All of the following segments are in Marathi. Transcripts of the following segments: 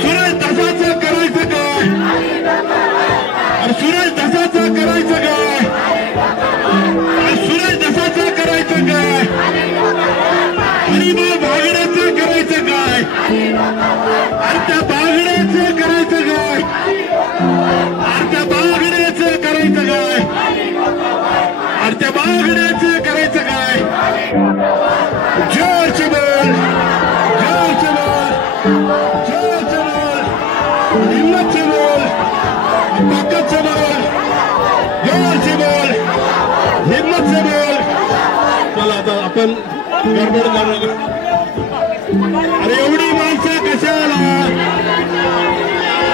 सुरेश दसाचं करायचं काय? सुरेश दसाचं करायचं काय? सुरेश दसाचं करायचं काय? हरिभाऊ बागड्याचं करायचं काय? अरे त्या बागड्याचं करायचं काय? अरे त्या बागड्याचं करायचं काय? अरे त्या बागड्याचं करायचं काय? जोरचे बोल, जोरचे बोल, जोरचे बोल, हिम्मतचे बोल, ताकदचे बोल, जोरचे बोल, हिम्मतचे बोल. चला आता आपण गडबड करू. अरे एवढी माणसं कशाला?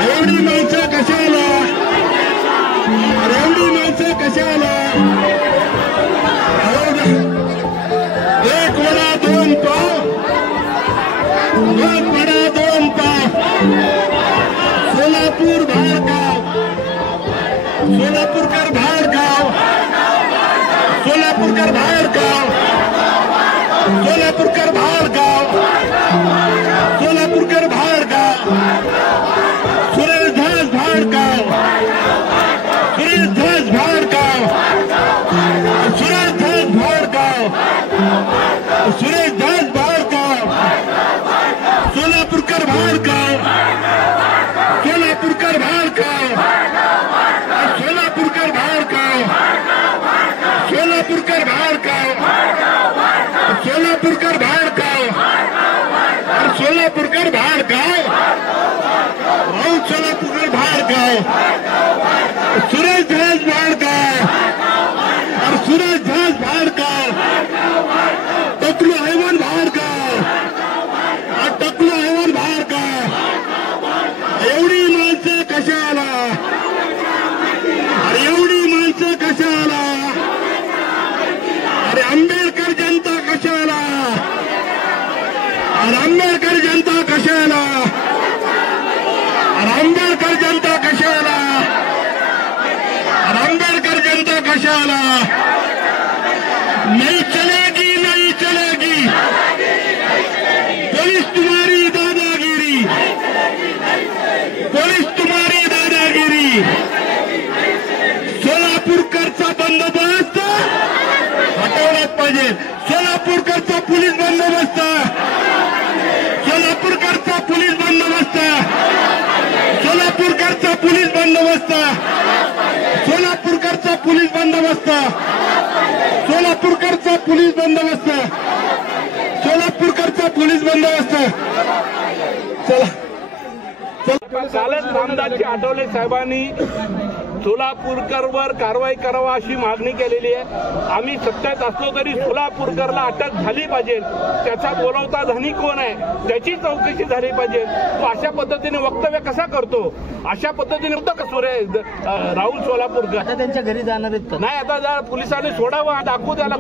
एवढी माणसं कशाला? अरे एवढी माणसं कशाला? एक वडा दोन पाव, दोन वडा दोन पाव. सोलापूर बाहेरगाव, सोलापूरकर बाहेरगाव, सोलापूरकर बाहेरगाव, सोलापूरकर बाहेरगाव, सोलापूरकर बाहेरगाव. सुरेश धस बाहेरगाव, सुरेश धस बाहेरगाव, सुरेश धस बाहेरगाव, सुरेश धस बाहेरगाव. सोलापूरकर बाहेरगाव, सोलापूरकर बाहेरगाव, सोलापूरकर बाहेरगाव, सोलापूरकर बाहेरगाव, सोलापूरकर बाहेरगाव, सोलापूरकर बाहेरगाव. राऊत सोलापूरकर बाहेरगाव, सुरेश धस बाहेरगाव, सुरेश धस बाहेरगाव. टकलू हैवान बाहेरगाव, टकलू हैवान बाहेरगाव. एवढी माणसं कशाला? अरे एवढी माणसं कशाला? अरे आंबेडकर जनता कशाला? अरे आंबेडकर जनता कशाला? अरे आंबेडकर जनता कशाला? अरे आंबेडकर जनता कशाला? नहीं चलेगी, नहीं चलेगी. पुलिस तुम्हारी दादागिरी, पुलिस तुम्हारी दादागिरी. सोलापूरकरचा बंदोबस्त हटवलाच पाहिजे. सोलापूरकरचा पोलीस बंदोबस्त, सोलापूरकरचा पोलीस बंदोबस्त, सोलापूरकरचा पोलीस बंदोबस्त, सोलापूरकरचा पोलीस बंदोबस्त, सोलापूरकरचा पोलीस बंदोबस्त, सोलापूरकरचा पोलीस बंदोबस्त. चला कालच रामदासजी आठवले साहेबांनी सोलापूरकरवर कारवाई करावा अशी मागणी केलेली आहे. आम्ही सत्तेत असलो तरी सोलापूरकरला अटक झाली पाहिजे. त्याचा बोलवता धनी कोण आहे त्याची चौकशी झाली पाहिजे. तो अशा पद्धतीने वक्तव्य कसा करतो? अशा पद्धतीने होतं का राहुल सोलापूरकर? आता त्यांच्या घरी जाणार आहेत का? नाही, आता पोलिसांनी सोडावं, दाखवू त्याला.